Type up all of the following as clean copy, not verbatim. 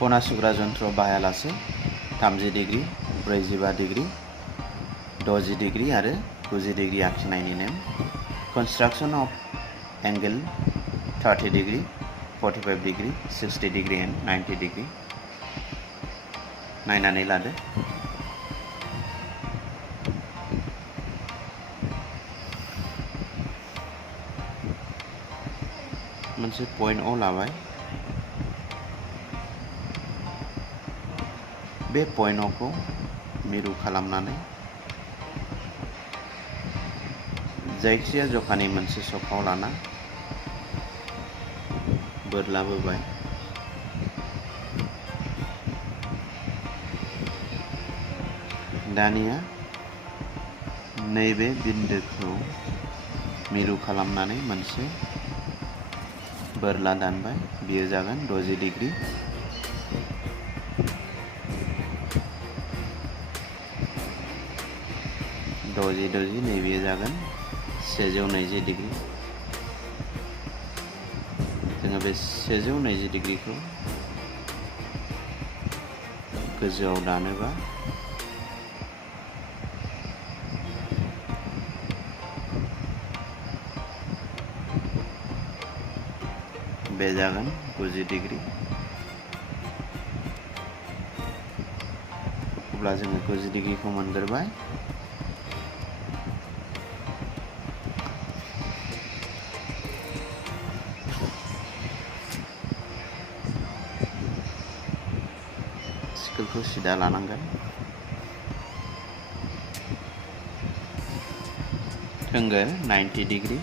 Kona sugra jontro bahayalase 30 degree 45 degree 60 degree आरो 90 degree आखिनायनि नेम construction of angle 30 degree 45 degree 60 degree and 90 degree नायनानै लादो मोनसे point ओ लाबाय बे पॉइंट ओ को मिरु खालामनानै जायखिया जखानि मोनसे सखाव लाना बोरलाबोबाय दानिया नैबे बिन्दोखौ मिरु खालामनानै मोनसे बोरला दानबाय बियो जागोन 60 डिग्री दजि नैबे जागोन 120 डिग्री जोङो बे 120 डिग्रीखौ गोजौआव दानोबा बे जागोन 90 डिग्री अब्ला जोङो 90 डिग्रीखौ मोनगोरबाय स्केलखौ सिदा लानांगोन थोंगोर 90 डिग्री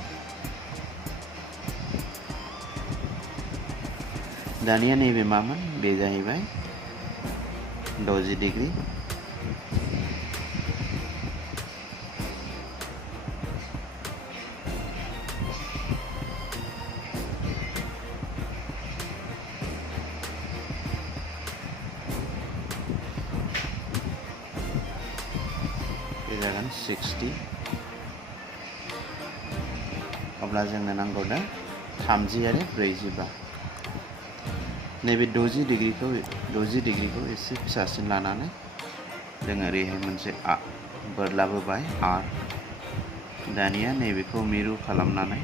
दानिया नैबे मामोन बे जाहैबाय 60 डिग्री बे जागोन 60 अब्ला जोंनो नांगौ दा 30 आरो 45 नैबे 60 डिग्रीखौ एसे फिसासिन लानानै जों ओरैहाय मोनसे बोरलाबोबाय आर्क दानिया नैबेखौ मिरु खालामनानै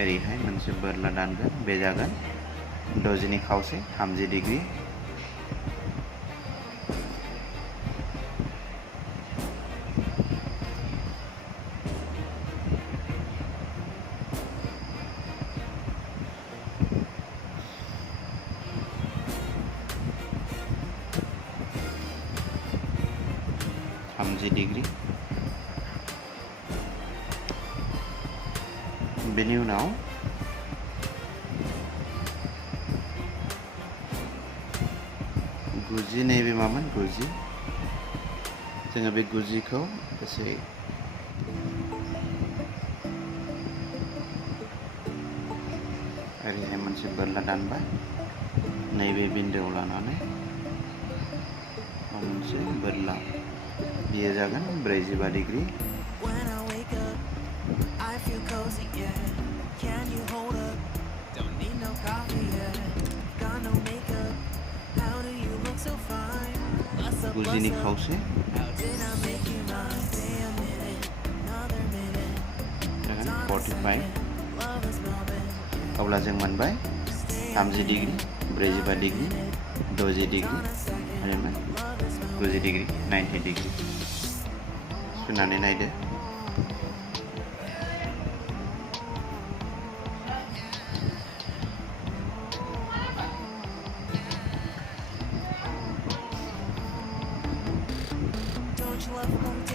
ओरैहाय मोनसे बोरला दानगोन बे जागोन 60 नि खावसे 30 डिग्री डिग्री बेनि उनाव गुजि नैबे मामोन 90 जोङो बे 90 खौ एसे ओरैहाय मोनसे बोरला दानबाय नैबे बिन्दोआव लानानै मोनसे बोरला बियो जागोन 45 डिग्री गुजिनि खावसे जागोन 45 अब्ला जों मोनबाय 30 डिग्री 45 डिग्री 60 डिग्री आरो 90 डिग्री 90 डिग्री सुनानै नायदो Don't you love